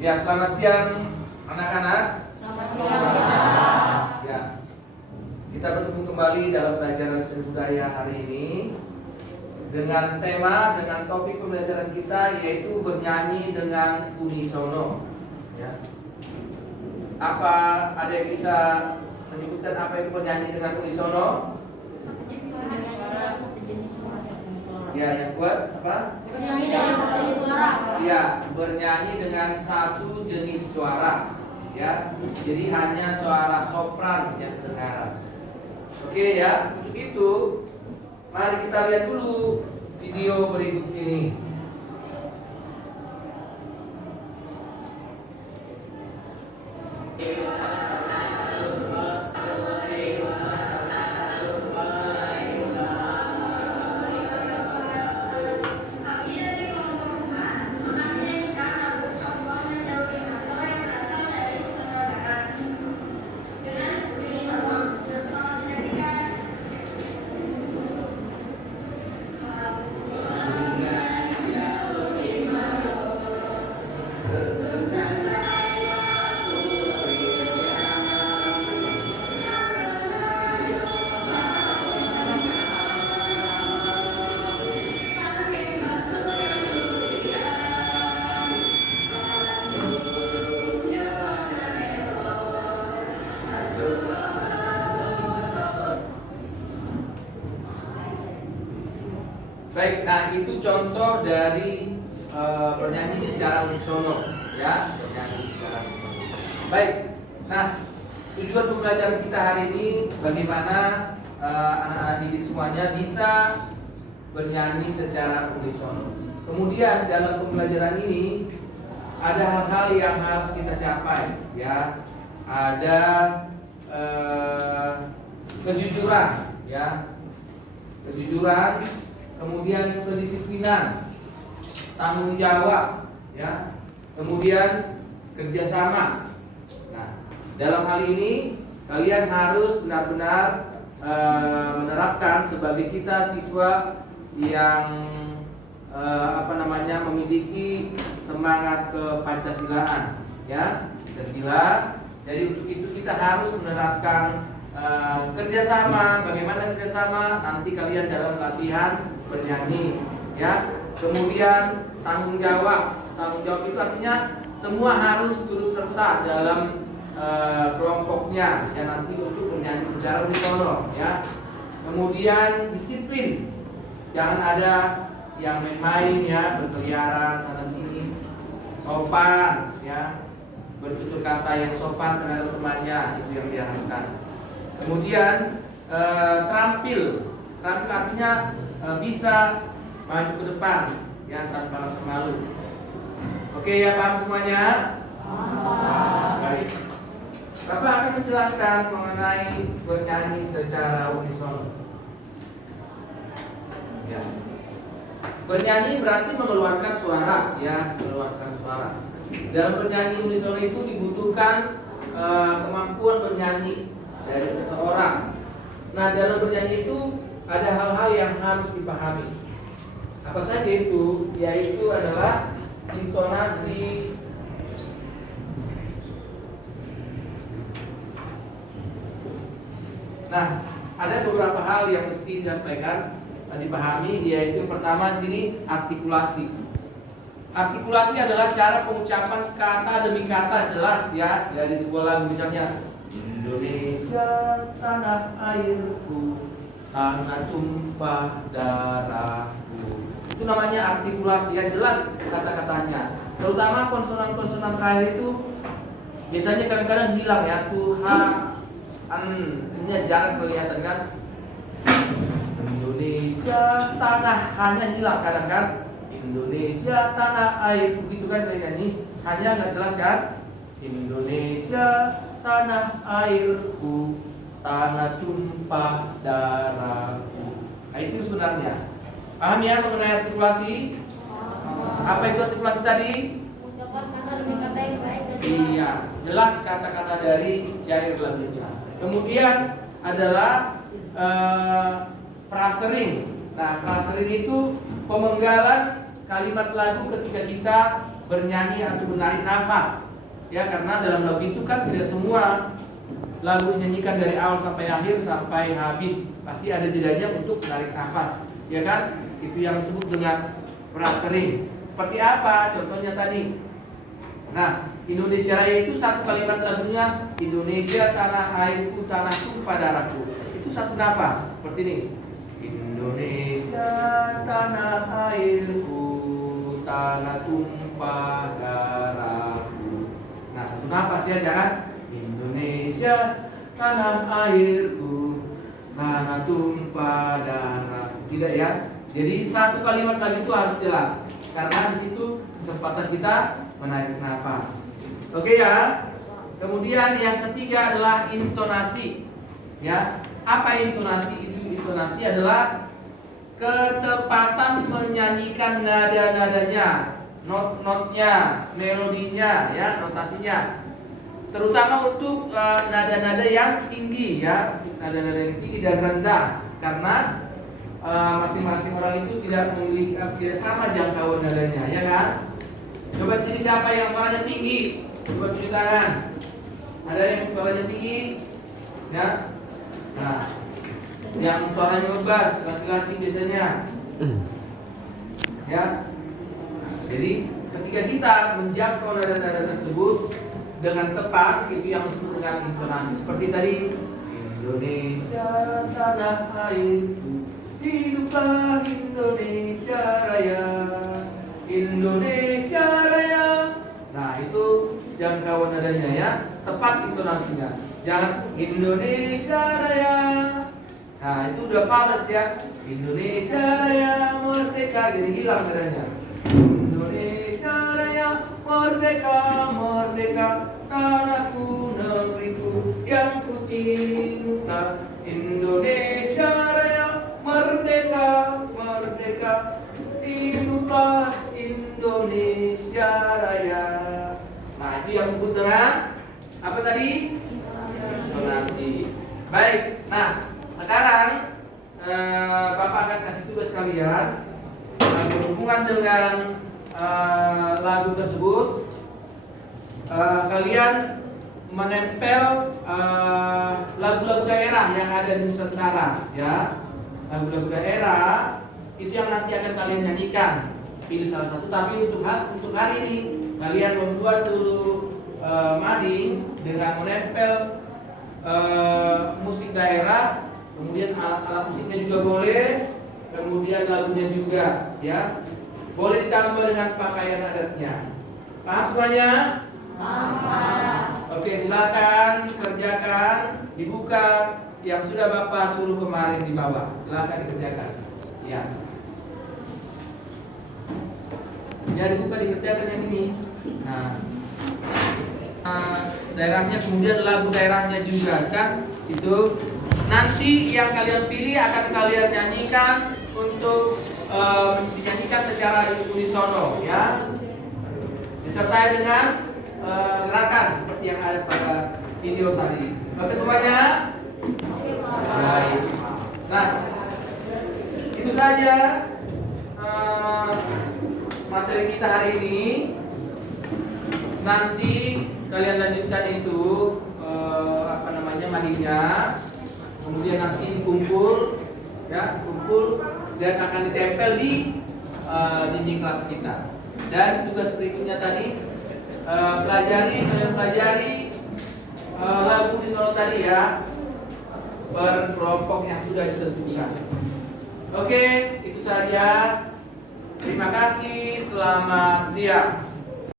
Ya, selamat siang anak-anak. Selamat siang. Ya, kita bertemu kembali dalam pelajaran seni budaya hari ini dengan topik pembelajaran kita yaitu bernyanyi dengan unisono. Ya. Apa ada yang bisa menyebutkan apa itu bernyanyi dengan unisono? Ya, yang kuat apa? Bernyanyi dengan satu suara. Ya, bernyanyi dengan satu jenis suara. Ya, jadi hanya suara sopran yang kedengaran. Oke ya, untuk itu mari kita lihat dulu video berikut ini. Baik, nah itu contoh dari bernyanyi secara unisono, ya, bernyanyi secara unisono. Baik, nah tujuan pembelajaran kita hari ini bagaimana anak-anak didik semuanya bisa bernyanyi secara unisono. Kemudian dalam pembelajaran ini ada hal-hal yang harus kita capai, ya, ada kejujuran, ya, kejujuran. Kemudian kedisiplinan, tanggung jawab, ya, kemudian kerjasama. Nah, dalam hal ini kalian harus benar-benar menerapkan sebagai kita siswa yang memiliki semangat kepancasilaan, ya, Pancasila. Jadi untuk itu kita harus menerapkan kerjasama. Bagaimana kerjasama? Nanti kalian dalam latihan bernyanyi, ya. Kemudian tanggung jawab itu artinya semua harus turut serta dalam kelompoknya, ya, nanti untuk bernyanyi secara unisono, ya. Kemudian disiplin, jangan ada yang main-main, ya, berkeliaran sana sini. Sopan, ya, bertutur kata yang sopan terhadap temannya, itu yang diharapkan. Kemudian terampil artinya bisa maju ke depan, ya, tanpa rasa malu. Oke ya, paham semuanya? Baik. Bapak akan menjelaskan mengenai bernyanyi secara unisono. Ya. Bernyanyi berarti mengeluarkan suara, ya, mengeluarkan suara. Dalam bernyanyi unisono itu dibutuhkan kemampuan bernyanyi dari seseorang. Nah, dalam bernyanyi itu ada hal-hal yang harus dipahami. Apa saja itu? Yaitu adalah intonasi, nah, ada beberapa hal yang mesti disampaikan, dipahami, yaitu yang pertama sini artikulasi. Artikulasi adalah cara pengucapan kata demi kata jelas, ya, dari sebuah lagu, misalnya Indonesia tanah airku, tanah tumpah darahku. Itu namanya artikulasi, ya, jelas kata-katanya. Terutama konsonan-konsonan terakhir itu biasanya kadang-kadang hilang, ya, ini jarang kelihatan, kan. Indonesia tanah, hanya hilang kadang, kan. Indonesia tanah air, begitu kan saya nyanyi, hanya nggak jelas, kan. Indonesia tanah airku, tanah tumpah darahku. Nah, itu sebenarnya. Paham, ya, mengenai artikulasi? Apa itu artikulasi tadi? Ucapan kata demi kata yang baik dan Iya, jelas kata-kata dari syair lagunya. Kemudian adalah frasering. Nah, frasering itu pemenggalan kalimat lagu ketika kita bernyanyi atau menarik nafas. Ya, karena dalam lagu itu kan tidak semua lagu dinyanyikan dari awal sampai akhir sampai habis, pasti ada jedanya untuk menarik nafas, ya kan? Itu yang disebut dengan buffering. Seperti apa? Contohnya tadi. Nah, Indonesia Raya itu satu kalimat lagunya, Indonesia tanah airku, tanah tumpah darahku. Itu satu nafas, seperti ini. Indonesia tanah airku, tanah tumpah darahku. Nah, satu nafas ya, jangan Indonesia tanah airku, tanah tumpah darahku. Tidak ya. Jadi satu kalimat lagi itu harus jelas, karena di situ kesempatan kita menarik nafas. Oke ya. Kemudian yang ketiga adalah intonasi. Ya, apa intonasi? Itu intonasi adalah ketepatan menyanyikan nada-nadanya, not-notnya, melodinya, ya, notasinya. Terutama untuk nada-nada yang tinggi, ya, nada-nada yang tinggi dan rendah, karena masing-masing orang itu tidak memiliki tidak sama jangkauan nadanya, ya kan? Coba di sini siapa yang suaranya tinggi? Coba tunjuk tangan. Ada yang suaranya tinggi? Ya. Nah, yang suaranya ngebas, laki-laki biasanya. Ya. Jadi ketika kita menjangkau nada-nada tersebut dengan tepat, itu yang disebut dengan intonasi. Seperti tadi, Indonesia tanah airku, hiduplah Indonesia Raya, Indonesia Raya. Nah, itu jangkauan nadanya ya, tepat intonasinya. Jangan Indonesia Raya. Nah, itu udah fals ya. Indonesia Raya merdeka, jadi hilang nadanya. Indonesia Raya merdeka, merdeka, tanahku, negeriku yang ku cinta. Indonesia Raya merdeka, merdeka, hiduplah Indonesia Raya. Nah, itu yang disebut dengan apa tadi? Intonasi. Baik. Nah, sekarang Bapak akan kasih tugas kalian berhubungan dengan lagu tersebut. Kalian menempel lagu-lagu daerah yang ada di Nusantara, ya. Lagu-lagu daerah itu yang nanti akan kalian nyanyikan. Pilih salah satu, tapi untuk hari ini kalian membuat dulu mading dengan menempel musik daerah, kemudian alat-alat musiknya juga boleh, kemudian lagunya juga, ya. Boleh ditambah dengan pakaian adatnya. Paham semuanya? Oke, silakan kerjakan, dibuka yang sudah Bapak suruh kemarin di bawah. Silakan dikerjakan. Ya. Ya, dibuka, dikerjakan yang ini. Nah, daerahnya, kemudian lagu daerahnya juga kan. Itu nanti yang kalian pilih akan kalian nyanyikan untuk dinyanyikan secara unisono, ya. Disertai dengan gerakan seperti yang ada pada video tadi. Oke semuanya? Baik. Nah, itu saja materi kita hari ini. Nanti kalian lanjutkan itu madingnya. Kemudian nanti dikumpul, ya, kumpul dan akan ditempel di dinding kelas kita. Dan tugas berikutnya tadi kalian pelajari lagu di Solo tadi ya, per kelompok yang sudah ditentukan. Oke, itu saja. Terima kasih. Selamat siang.